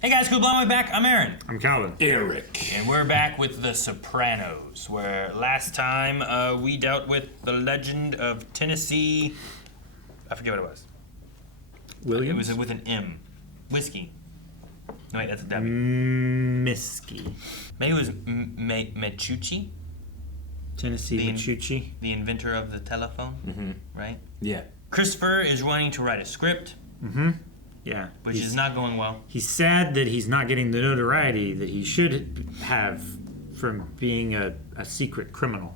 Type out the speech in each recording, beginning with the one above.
Hey guys, cool blowing back. I'm Aaron. I'm Calvin. Eric. And we're back with the Sopranos, where last time we dealt with the legend of Tennessee. I forget what it was. Williams? It was with an M. Whiskey. No, wait, that's a W. Misky. Maybe it was Mechucci, Tennessee Mechucci. the inventor of the telephone, right? Yeah. Christopher is wanting to write a script, Yeah. which is not going well. He's sad that he's not getting the notoriety that he should have from being a secret criminal.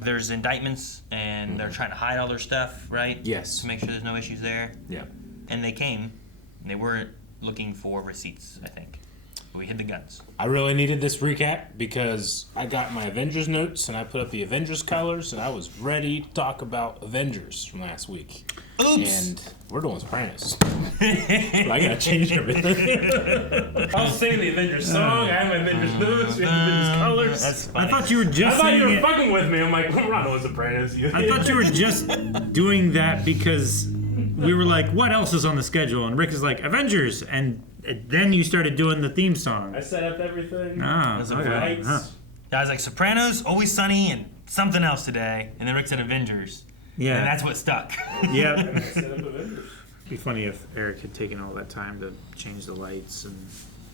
There's indictments, and they're trying to hide all their stuff, right? Yes. To make sure there's no issues there. Yeah. And they came, and they weren't looking for receipts, I think. But we hid the guns. I really needed this recap because I got my Avengers notes and I put up the Avengers colors and I was ready to talk about Avengers from last week. Oops! And we're doing Sopranos. So I gotta change everything. I was singing the Avengers song, I have my Avengers notes, we have Avengers colors. That's funny. I thought you were just I thought you saying were it. fucking with me. I'm like, we're not doing Sopranos. I thought you were just doing that because we were like, what else is on the schedule? And Rick is like, Avengers. And then you started doing the theme song. I set up everything. Oh, Those okay. are Lights. Huh. Yeah, I was like, Sopranos, Always Sunny, and something else today. And then Rick said Avengers. And Yeah. that's what stuck. Yeah. Set up Avengers. It'd be funny if Eric had taken all that time to change the lights and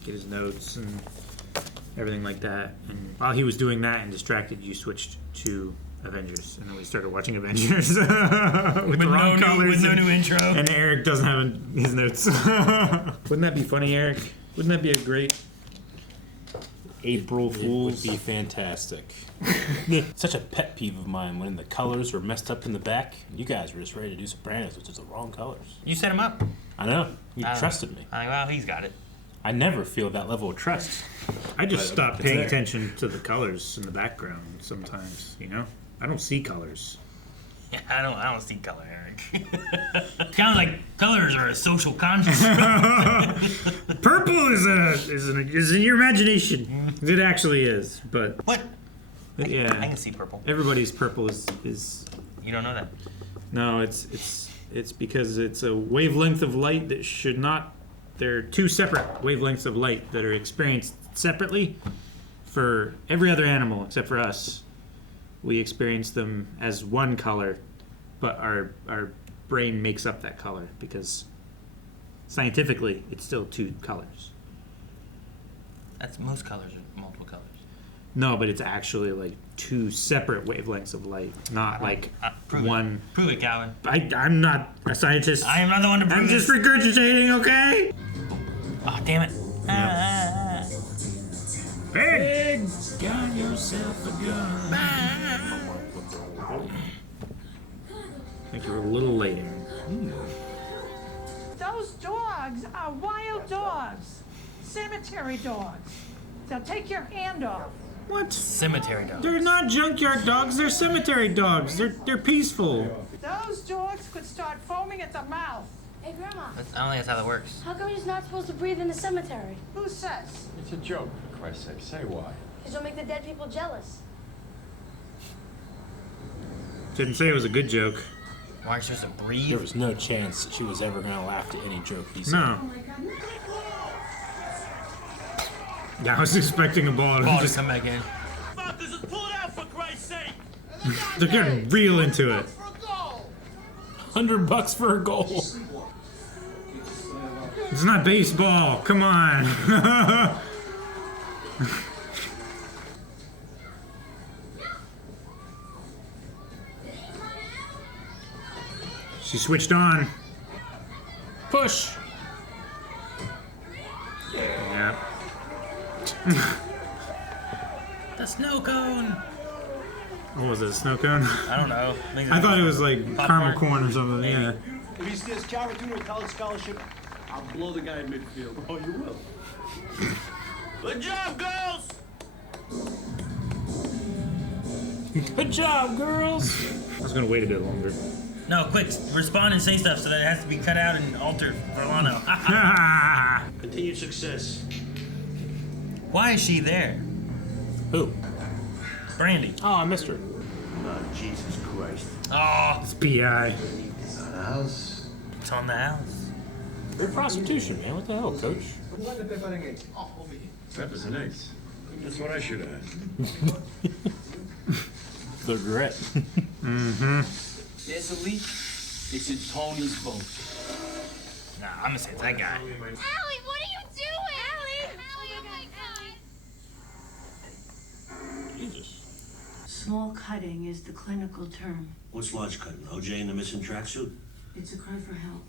get his notes and everything like that. And while he was doing that and distracted, you switched to Avengers, and then we started watching Avengers with the wrong colors. With no and, new intro. and Eric doesn't have his notes. Wouldn't that be funny, Eric? Wouldn't that be a great April It would Fool's? be fantastic. Such a pet peeve of mine when the colors were messed up in the back. You guys were just ready to do Sopranos, which is the wrong colors. You set him up. I know. You I trusted me. I'm like, well, he's got it. I never feel that level of trust. I just But stopped it's paying there. attention to the colors in the background sometimes, you know? I don't see colors. Yeah, I don't see color, Eric. Kind of like colors are a social construct. Purple is in your imagination. It actually is, but What? I yeah, can see purple. everybody's purple is You don't know that. no, it's because it's a wavelength of light that should not. There are two separate wavelengths of light that are experienced separately for every other animal except for us. We experience them as one color, but our brain makes up that color because scientifically it's still two colors. That's most colors are multiple colors. No, but it's actually like two separate wavelengths of light, not like Prove one. It. Prove it, Calvin. I'm not a scientist. I am not the one to prove I'm this. just regurgitating, okay? Oh, damn it. Big! Got yourself a gun. I think you're a little late. Those dogs are wild dogs. Cemetery dogs. They'll take your hand off. What? Cemetery dog. They're not junkyard dogs. They're cemetery dogs. They're peaceful. Those dogs could start foaming at the mouth. Hey, Grandma, I don't think that's how that works. how come he's not supposed to breathe in the cemetery? Who says? It's a joke, for Christ's sake. Say why. Because it'll make the dead people jealous. Didn't say it was a good joke. Why are you supposed to There breathe? was no chance she was ever going to laugh at any joke he said. No. Yeah, I was expecting a ball. Ball to Just, come back in. they're getting real into it. $100 for a goal. It's not baseball. Come on. She switched on. Push. Yeah. The snow cone. What was it, a snow cone? I don't know. I thought it was like caramel Popcorn? corn or something. Maybe. Yeah. If he steals Calvin to a college scholarship, I'll blow the guy in midfield. Oh, you will. Good job, girls! Good job, girls. I was gonna wait a bit longer. No, quick, respond and say stuff so that it has to be cut out and altered for Lano. Continued success. Why is she there? Who? Brandy. Oh, I missed her. Oh, Jesus Christ. Oh, It's BI. House. it's on the house. They're prostitution, man. What the hell, coach? Peppers and eggs. That's what I should have had. The regret. There's a leak. It's in Tony's boat. Nah, I'm gonna say it's that guy. Allie, what are you doing? Allie! Oh my God! Jesus. Small cutting is the clinical term. What's large cutting? OJ in the missing tracksuit? It's a cry for help.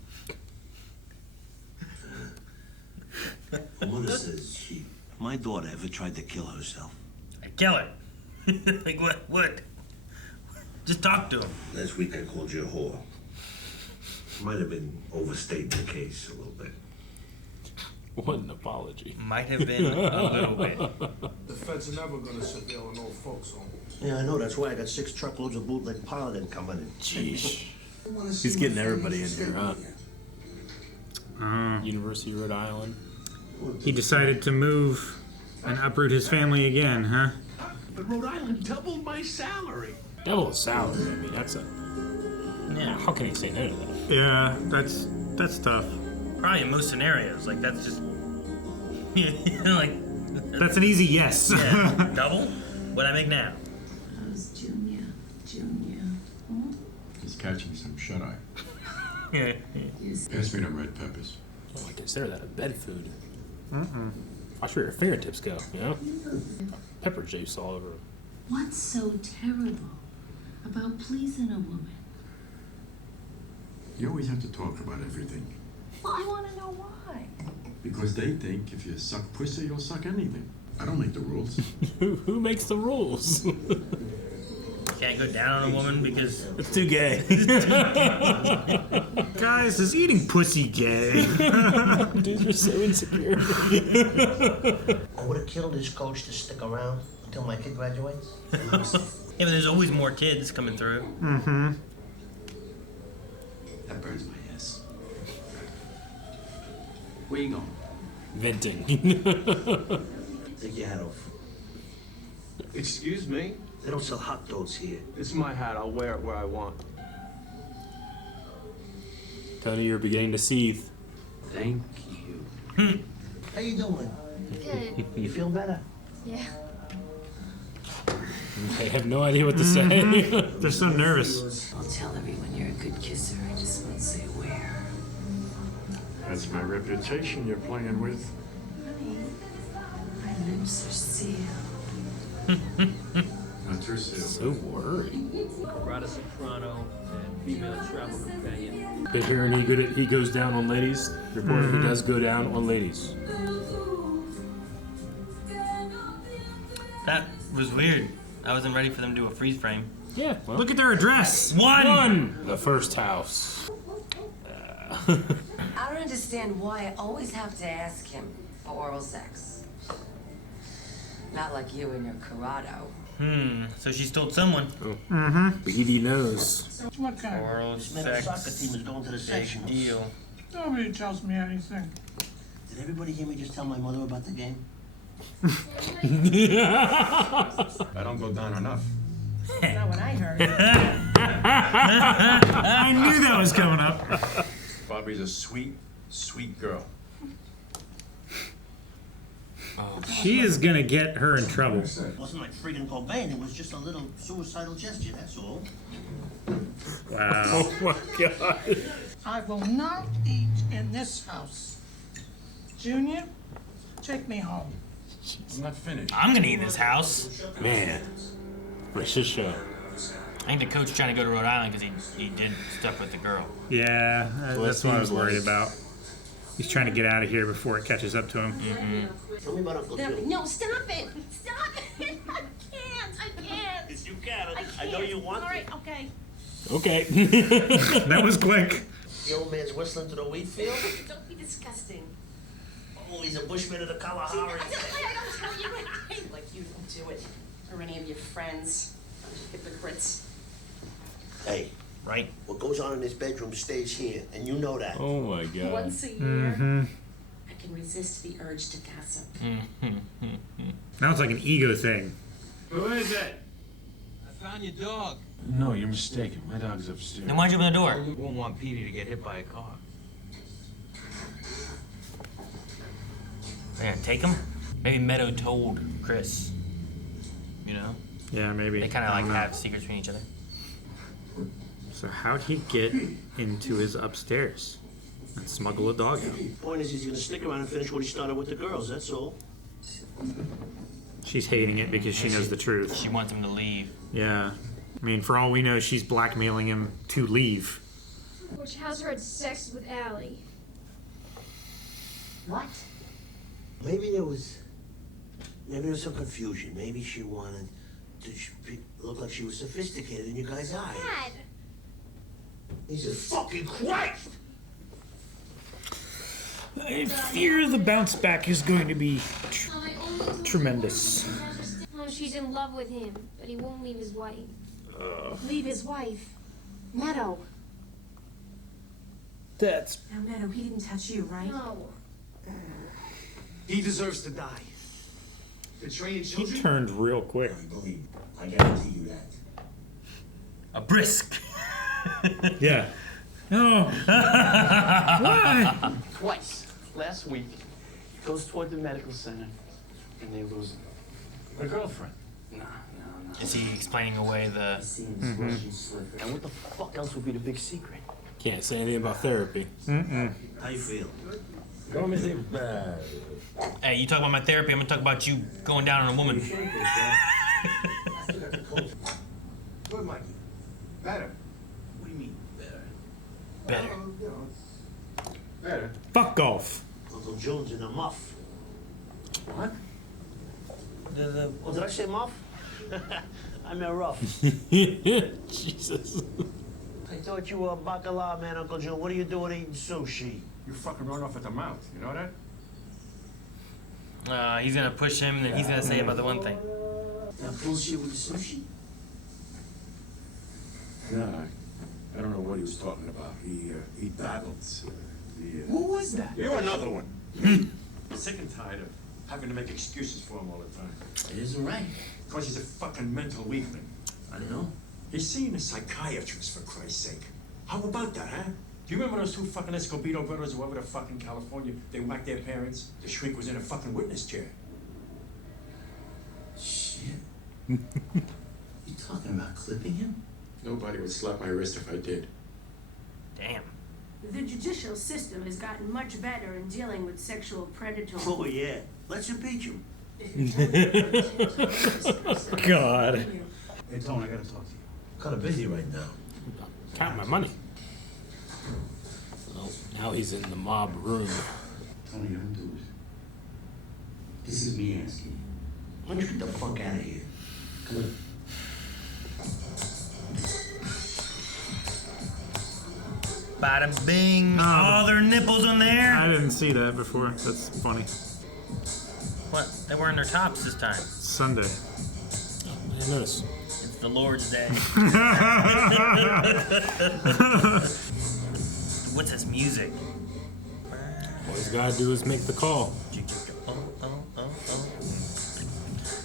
Mona says my daughter ever tried to kill herself. I kill her. Like what? What? Just talk to him. Last week I called you a whore. Might have been overstating the case a little bit. What an apology. Might have been a little bit. The feds are never gonna surveil an old folks home. Yeah, I know. That's why I got 6 truckloads of bootleg Paladin coming in. Jeez. He's getting everybody in here, huh? Uh, University of Rhode Island. he decided to move and uproot his family again, huh? But Rhode Island doubled my salary. Double the salary. I mean, that's a. Yeah. How can he say no to that? Yeah, that's tough. Probably in most scenarios, like that's just like That's an easy yes. yeah, double what I make now. How's Junior? Junior? Hmm? He's catching some shut-eye. Yeah. Yes. Pass me the red peppers. Oh, I consider that a bed food. Watch where your fingertips go, you know? Pepper juice all over. What's so terrible about pleasing a woman? You always have to talk about everything. Well, I want to know why. Because they think if you suck pussy, you'll suck anything. I don't make the rules. Who makes the rules? Can't go down on a woman because It's too gay. Guys, is eating pussy gay? Dudes are so insecure. I would have killed this coach to stick around until my kid graduates. yeah, but there's always more kids coming through. Mm-hmm. That burns my ass. Where you going? Venting. Take your hat off. Excuse me? They don't sell hot dogs here. It's my hat. I'll wear it where I want. Tony, you're beginning to seethe. Thank you. How you doing? Good. You feel better? Yeah. I have no idea what to say. They're so nervous. I'll tell everyone you're a good kisser. I just won't say where. That's my reputation you're playing with. Honey, my lips are sealed. Not too soon. So worried. Rada Soprano and female travel companion. Been hearing he goes down on ladies. Reported he does go down on ladies. That was weird. I wasn't ready for them to do a freeze frame. Yeah. Well, Look at their address. One. the first house. I don't understand why I always have to ask him for oral sex. Not like you and your Corrado. So she told someone. Beady nose. What kind? Oral This man, the soccer sex. team is going to the Big sectionals. deal. Nobody tells me anything. Did everybody hear me just tell my mother about the game? I don't go down enough. Not what I heard. I knew that was coming up. Bobby's a sweet, sweet girl. She is gonna get her in trouble. It wasn't like friggin' Cobain. It was just a little suicidal gesture, that's all. Wow. Oh my god. I will not eat in this house. Junior, take me home. I'm not finished. I'm gonna eat in this house. Man. What's this show? I think the coach trying to go to Rhode Island because he did stuff with the girl. Yeah, that's what I was seems worried like- about. He's trying to get out of here before it catches up to him. Tell me about Uncle Joe. No, stop it! Stop it! I can't! I can't! Yes, you can. I can't! I know you want All right, to. okay. Okay. That was quick. The old man's whistling to the wheat field. Don't be disgusting. Oh, he's a bushman of the I Kalahari. don't tell you anything. Like you don't do it. Or any of your friends. Hypocrites. Hey, Right? what goes on in this bedroom stays here, and you know that. Oh my god. Once a year, I can resist the urge to gossip. Now it's like an ego thing. Who is it? I found your dog. No, you're mistaken. My dog's upstairs. Then why'd you open the door? We won't want Petey to get hit by a car. Yeah, take him. Maybe Meadow told Chris. You know? Yeah, maybe. They kind of like have secrets between each other. So how'd he get into his upstairs and smuggle a dog out? Point is, he's gonna stick around and finish what he started with the girls, that's all. She's hating it because she knows the truth. She wants him to leave. Yeah. I mean, for all we know, she's blackmailing him to leave. Which has her had sex with Allie. What? Maybe there was some confusion. Maybe she wanted to look like she was sophisticated in your guy's eyes. Dad! Jesus fucking Christ! I fear the bounce back is going to be tremendous. Oh, she's in love with him, but he won't leave his wife. Leave his wife. Meadow. That's... Now, Meadow, he didn't touch you, right? No. He deserves to die. Betraying He children? turned real quick. Believe me, I guarantee you that. A brisk. Yeah. No. Why? Twice. Last week, he goes toward the medical center, and they lose a girlfriend. No. Is he explaining away the... And what the fuck else would be the big secret? Can't say anything about therapy. How you feel? Hey, you talk about my therapy, I'm gonna talk about you going down on a woman. Good, Mikey. Better. What do you mean, better? Better. Better. Fuck golf. Uncle Jones in a muff. What? Oh, did I say muff? I meant rough. Jesus. I thought you were a bacala man, Uncle Joe. What are you doing eating sushi? You fucking run off at the mouth, you know that? He's gonna push him, and then he's gonna say about the one thing. That bullshit with the sushi? No, I don't know what he was talking about. He battled Who was that? You're another one. Sick and tired of having to make excuses for him all the time. It isn't right. Because he's a fucking mental weakling. I know. He's seeing a psychiatrist, for Christ's sake. How about that, huh? Do you remember those two fucking Escobedo brothers who over the fucking California? They whacked their parents. The shrink was in a fucking witness chair. Shit. You talking about clipping him? Nobody would slap my wrist if I did. Damn. The judicial system has gotten much better in dealing with sexual predators. Oh, yeah. Let's impeach him. God. Hey, Tony, I gotta talk to you. I'm kind of busy right now. Count my money. Well, now he's in the mob room. Tony, don't do it. This is me asking you. Why don't you get the fuck out of here? Come on. Bada bing. All their nipples on there. I didn't see that before. That's funny. What? They were in their tops this time. Sunday. I didn't notice. It's the Lord's Day. What's this music? All he's gotta do is make the call.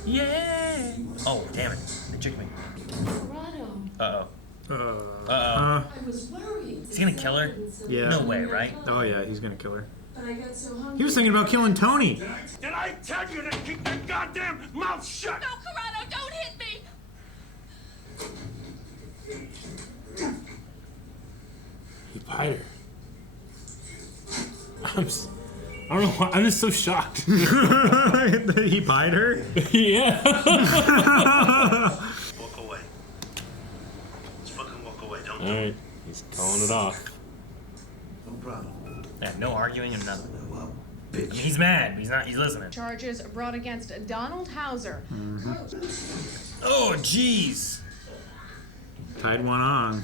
Yeah. Oh, damn it. They tricked me. Corrado. Uh-oh. Uh-oh. I was worried. Is he gonna kill her? Yeah. No way, right? Oh yeah, he's gonna kill her. But I got so hungry. He was thinking about killing Tony. Did I tell you to keep your goddamn mouth shut? No, Corrado, don't hit me! He bite her. I don't know why. I'm just so shocked. He pied her? Yeah. Walk away. Let's fucking walk away. Don't All right. He's calling it off. No problem. Yeah, no arguing and nothing. Well, I mean, bitch. he's mad. He's not. He's listening. Charges brought against Donald Hauser. Oh, jeez. Tied one on.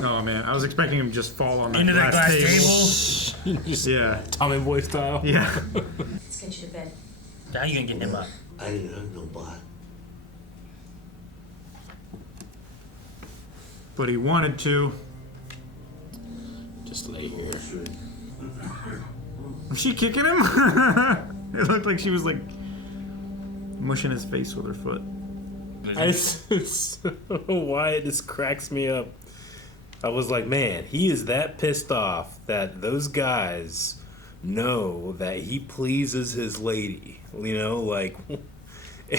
Oh man, I was expecting him to just fall on that Into that glass table. Just Yeah. Tommy Boy style. Yeah. Let's get you to bed. How you gonna get him up? I didn't hurt nobody. But he wanted to. Just lay here. Was she kicking him? It looked like she was like mushing his face with her foot. I just don't know why it just cracks me up. I was like, man, he is that pissed off that those guys know that he pleases his lady. You know, like,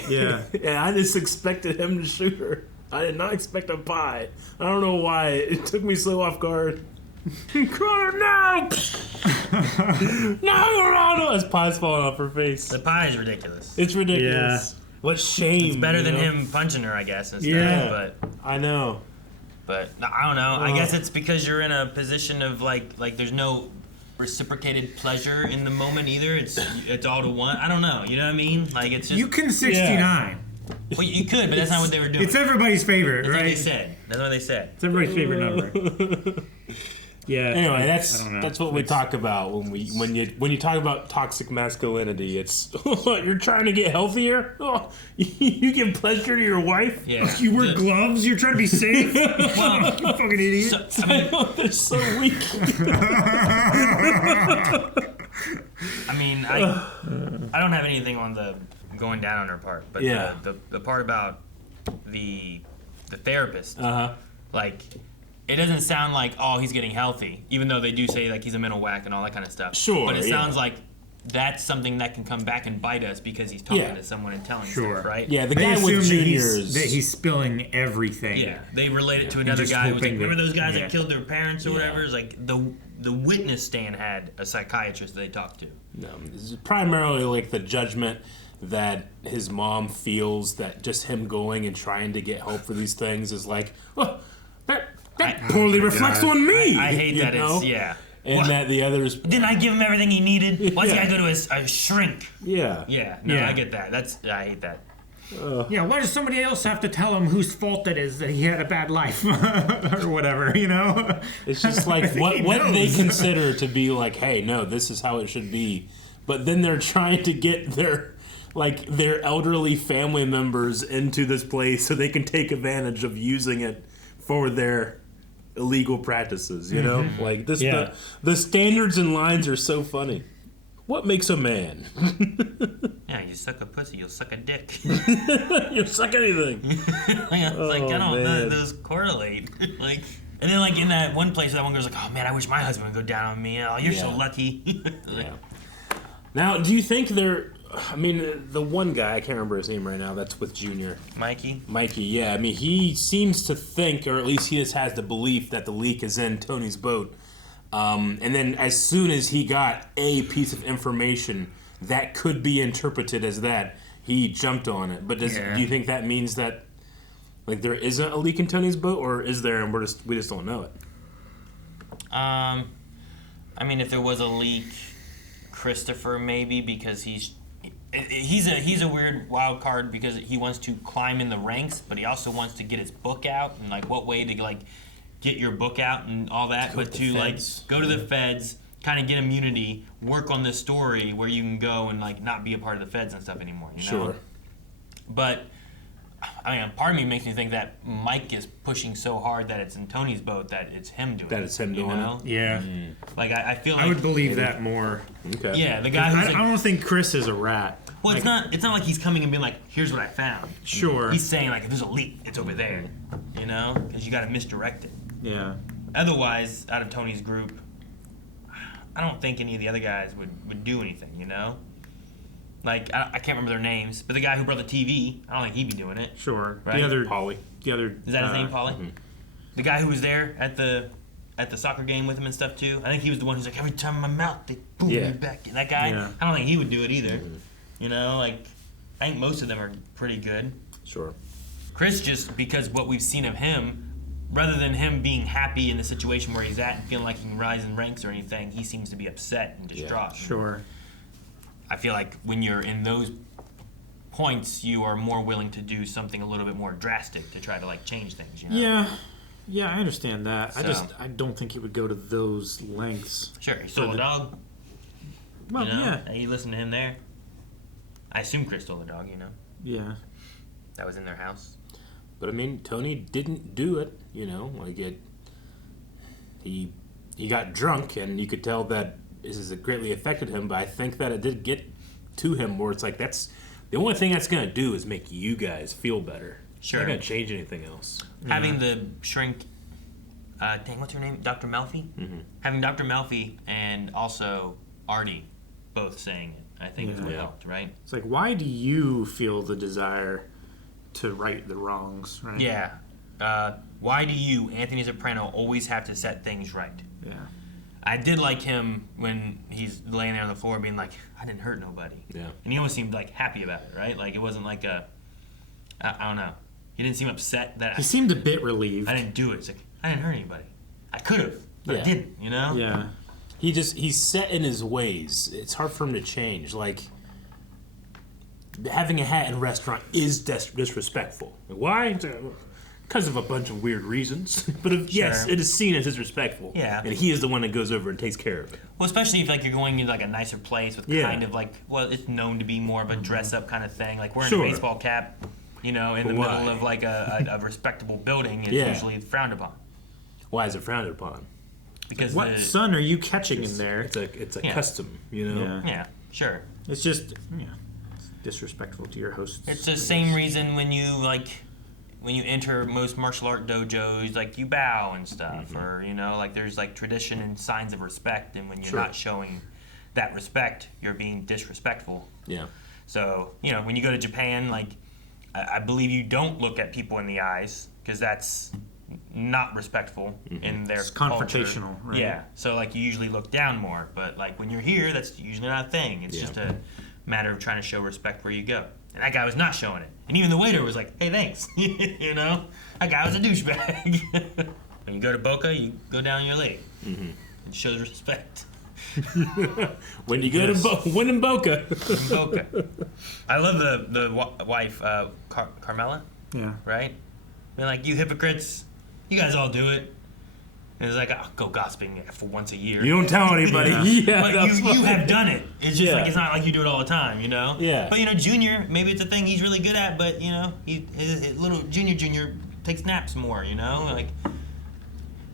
Yeah. And I just expected him to shoot her. I did not expect a pie. I don't know why. It took me so off guard. Connor, no! No, Ronald! As pie's falling off her face. The pie is ridiculous. It's ridiculous. Yeah. What shame. It's better than you know? him punching her, I guess, and stuff. Yeah. But I know. I don't know. I guess it's because you're in a position of like there's no reciprocated pleasure in the moment either. It's all to one. I don't know. You know what I mean? Like it's just You can 69. Well, you could, but that's not what they were doing. It's everybody's favorite, That's right? what they said. That's what they said. It's everybody's favorite number. Yeah. Anyway, I don't know. that's what we talk about when you talk about toxic masculinity. It's you're trying to get healthier. Oh, you give pleasure to your wife. Yeah. You wear gloves. You're trying to be safe. Well, you fucking idiot. I mean, they're so weak. I mean, I don't have anything on the going down on her part, but Yeah. the part about the therapist, Uh-huh. like, it doesn't sound like, oh, he's getting healthy, even though they do say like he's a mental whack and all that kind of stuff. Sure, but it yeah. sounds like that's something that can come back and bite us because he's talking Yeah. to someone and telling Sure. stuff, right? Yeah, the They guy assume with that juniors. he's spilling everything. Yeah, they relate it to another just guy who was like, hoping that- remember those guys yeah. that killed their parents or Yeah. whatever? It's like the witness stand had a psychiatrist that they talked to. No, it's primarily like the judgment that his mom feels that just him going and trying to get help for these things is like, oh, that poorly reflects on me. I hate you that know? it's, yeah. And What? that the others. Didn't I give him everything he needed? Why's he Yeah. gotta go to a shrink? Yeah. Yeah, no, Yeah. I get that. I hate that. Yeah, why does somebody else have to tell him whose fault it is that he had a bad life or whatever, you know? It's just I like think what he they knows. consider to be like, hey, no, this is how it should be. But then they're trying to get their elderly family members into this place so they can take advantage of using it for their illegal practices, you know? Like this Yeah. the standards and lines are so funny. What makes a man? Yeah, you suck a pussy, you'll suck a dick. You suck anything. I don't know, man. those correlate. Like, and then like in that one place, that one girl's like, "Oh man, I wish my husband would go down on me. Oh, you're so Yeah. lucky." Like, Yeah. Now, do you think I mean, the one guy, I can't remember his name right now, that's with Junior. Mikey. Mikey, yeah. I mean, he seems to think, or at least he just has the belief that the leak is in Tony's boat. And then as soon as he got a piece of information that could be interpreted as that, he jumped on it. But do you think that means that, like, there isn't a leak in Tony's boat, or is there and we just don't know it? I mean, if there was a leak, Christopher maybe, because he's a weird wild card because he wants to climb in the ranks, but he also wants to get his book out, and like what way to like get your book out and all that, but to like go to the feds, kind of get immunity, work on this story where you can go and like not be a part of the feds and stuff anymore. You know? Sure. But I mean, part of me makes me think that Mike is pushing so hard that it's in Tony's boat that it's him doing it. That it's him you doing know? it. Yeah. Like I feel like I would believe that more. Okay. Yeah, the guy who's I don't think Chris is a rat. well, it's not like he's coming and being like, "Here's what I found." Sure. He's saying like, "If there's a leak, it's over there," you know, because you got to misdirect it. Yeah. Otherwise, out of Tony's group, I don't think any of the other guys would do anything, you know. Like I can't remember their names, but the guy who brought the TV, I don't think he'd be doing it. Sure. Right? The other Paulie. The other Is that his name, Paulie? Mm-hmm. The guy who was there at the soccer game with him and stuff too. I think he was the one who's like, every time my mouth, they boom me back. That guy, Yeah. I don't think he would do it either. You know, like I think most of them are pretty good. Sure. Chris, just because what we've seen of him, rather than him being happy in the situation where he's at and feeling like he can rise in ranks or anything, he seems to be upset and distraught. Sure. I feel like when you're in those points, you are more willing to do something a little bit more drastic to try to like change things. You know? Yeah. Yeah, I understand that. So- I don't think he would go to those lengths. Sure, he stole a dog. Well, you know? yeah. You listen to him there. I assume Chris stole the dog, you know? Yeah. That was in their house. But I mean, Tony didn't do it, you know, like he got drunk, and you could tell that this has greatly affected him, but I think that it did get to him where it's like, that's the only thing that's going to do is make you guys feel better. Sure. It's not going to change anything else. Having the shrink, what's her name? Dr. Melfi? Mm-hmm. Having Dr. Melfi and also Artie both saying it. I think is what helped, right? It's like, why do you feel the desire to right the wrongs, right? Yeah. Why do you, Anthony Soprano, always have to set things right? Yeah. I did like him when he's laying there on the floor being like, I didn't hurt nobody. Yeah. And he almost seemed like happy about it, right? Like it wasn't like I don't know. He didn't seem upset that He seemed a bit relieved. I didn't do it. It's like, I didn't hurt anybody. I could have, but I didn't, you know? Yeah. He's set in his ways. It's hard for him to change. Like, having a hat in a restaurant is disrespectful. Why? Because of a bunch of weird reasons. But yes, it is seen as disrespectful. Yeah. And he is the one that goes over and takes care of it. Well, especially if like you're going into like a nicer place with kind of like, well, it's known to be more of a dress-up kind of thing. Like wearing a baseball cap, you know, in the middle of like a respectable building is usually frowned upon. Why is it frowned upon? Because what sun are you catching in there? It's a custom, you know? Yeah, sure. It's just it's disrespectful to your hosts. It's the same reason when you enter most martial art dojos, like you bow and stuff, or you know, like there's like tradition and signs of respect, and when you're not showing that respect, you're being disrespectful. Yeah. So you know, when you go to Japan, like I believe you don't look at people in the eyes because that's not respectful in their it's confrontational, culture. right? Yeah. So like you usually look down more, but like when you're here, that's usually not a thing. It's just a matter of trying to show respect where you go. And that guy was not showing it. And even the waiter was like, hey, thanks. You know? That guy was a douchebag. When you go to Boca, you go down your leg. It shows respect. When you go to when in Boca. In Boca. I love the wife, Carmela. Yeah. Right? I mean, like, you hypocrites, you guys all do it. And it's like, I'll go gossiping for once a year. You don't tell anybody. But you have done it. It's just like, it's not like you do it all the time, you know? Yeah. But, you know, Junior, maybe it's a thing he's really good at, but, you know, his little Junior takes naps more, you know? Like,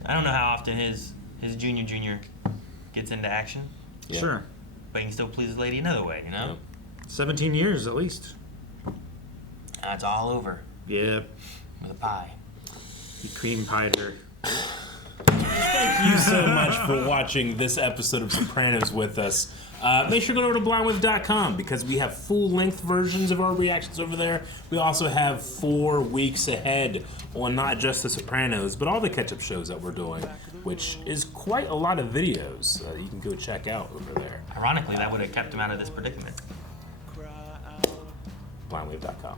I don't know how often his Junior gets into action. Yeah. Sure. But he can still please his lady another way, you know? 17 years, at least. It's all over. Yep. With a pie. He cream pied her. Thank you so much for watching this episode of Sopranos with us. Make sure to go over to blindwave.com because we have full-length versions of our reactions over there. We also have 4 weeks ahead on not just The Sopranos, but all the catch-up shows that we're doing, which is quite a lot of videos you can go check out over there. Ironically, that would have kept him out of this predicament. Blindwave.com.